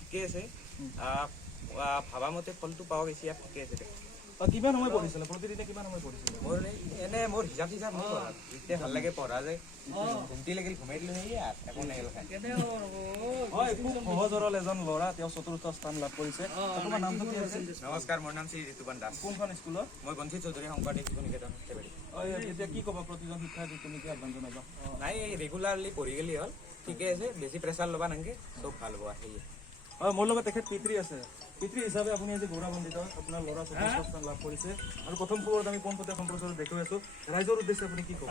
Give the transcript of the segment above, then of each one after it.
ঠিকে আছে ভাবা মতে ফলটো পোৱা গৈছে ইয়াত ঠিকে আছে কিমান সময় পঢ়িছিলে প্ৰতিদিনে কিমান সময় পঢ়িছিলে মোৰ এনে মোৰ হিচাপ চিচাপ নাই পঢ়া যেতিয়া ভাল লাগে পঢ়া যায় ঘুমটি লাগিল ঘুমাই দিলোঁ সেই একো নাহিল হয় খুব সহজ সৰল এজন ল'ৰা তেওঁ চতুৰ্থ স্থান লাভ কৰিছে আপোনাৰ নামটো কি আছিল নমস্কাৰ মোৰ নাম শ্ৰী ঋতুপন দাস কোনখন স্কুলত মই বঞ্চিত চৌধুৰী শংকৰদেৱ শিশু নিকেতন সৰ্থেবাৰী এতিয়া কি ক'বা প্ৰতিজন শিক্ষাৰ্থী তুমি কি আহ্বান জনাবা নাই এই ৰেগুলাৰলি পঢ়ি গেলি হ'ল ঠিকে আছে বেছি প্ৰেছাৰ ল'বা নালাগে চব ভাল হ'ব সেয়ে হয় মোৰ লগত তেখেত পিতৃ আছে পিতৃ হিচাপে আপুনি আজি গৌৰৱান্বিত আপোনাৰ ল'ৰা চতুৰ্থ স্থান লাভ কৰিছে আৰু প্ৰথম খবৰত আমি পোনপটীয়া সম্প্ৰচাৰত দেখুৱাই আছো ৰাইজৰ উদ্দেশ্যে আপুনি কি ক'ব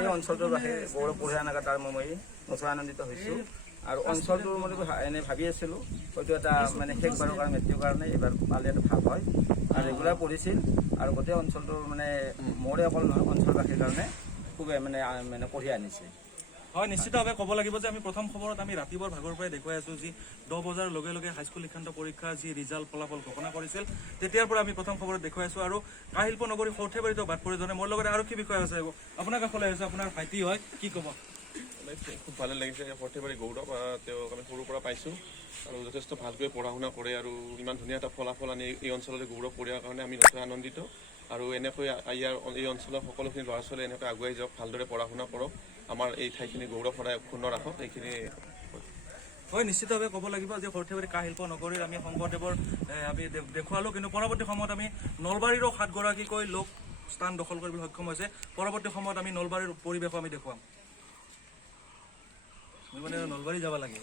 এই অঞ্চলটোৰ বাবে গৌৰৱ কঢ়িয়াই অনা তাৰ মই নথৈ আনন্দিত হৈছোঁ আৰু অঞ্চলটোৰ মই এনে ভাবি আছিলোঁ হয়তো এটা মানে শেষবাৰৰ কাৰণে মেট্ৰিকৰ কাৰণে এইবাৰ পালে এটা ভাল হয় আৰু ৰেগুলাৰ পঢ়িছিল আৰু গোটেই অঞ্চলটোৰ মানে মোৰে অকল নহয় অঞ্চলবাসীৰ কাৰণে খুব মানে কঢ়িয়াই আনিছে হয় নিশ্চিতভাৱে ক'ব লাগিব যে আমি প্ৰথম খবৰত আমি ৰাতিপুৱাৰ ভাগৰ পৰাই দেখুৱাই আছোঁ যি 10 বজাৰ লগে লগে হাইস্কুল শিক্ষান্ত পৰীক্ষা যি ৰিজাল্ট ফলাফল ঘোষণা কৰিছিল তেতিয়াৰ পৰা আমি প্ৰথম খবৰত দেখুৱাই আছোঁ আৰু কাহিল্প নগৰী সৰ্থেবাৰীতো বাট পৰিজনে মোৰ লগতে আৰু কি বিষয় আছে আপোনাৰ কাষলৈ আহিছে আপোনাৰ ভাইটি হয় কি ক'ব খুব ভালে লাগিছে সৰ্থেবাৰী গৌৰৱ তেওঁক আমি সৰুৰ পৰা পাইছোঁ আৰু যথেষ্ট ভালকৈ পঢ়া শুনা কৰে আৰু ইমান ধুনীয়া এটা ফলাফল আনি এই অঞ্চললৈ গৌৰৱ কঢ়িয়াৰ কাৰণে আমি নথৈ আনন্দিত আৰু এনেকৈ ইয়াৰ এই অঞ্চলৰ সকলোখিনি ল'ৰা ছোৱালী এনেকৈ আগুৱাই যাওক ভালদৰে পঢ়া শুনা কৰক আমাৰ এই ঠাইখিনি গৌৰৱ সদায় অক্ষুণ্ণ ৰাখক এইখিনি হয় নিশ্চিতভাৱে ক'ব লাগিব যে সৰ্থেবাৰী কাহিল্প নগৰীৰ আমি শংকৰদেৱৰ আমি দেখুৱালোঁ কিন্তু পৰৱৰ্তী সময়ত আমি নলবাৰীৰো 7 গৰাকীকৈ লোক স্থান দখল কৰিবলৈ সক্ষম হৈছে পৰৱৰ্তী সময়ত আমি নলবাৰীৰ পৰিৱেশো আমি দেখুৱাম নলবাৰী যাব লাগে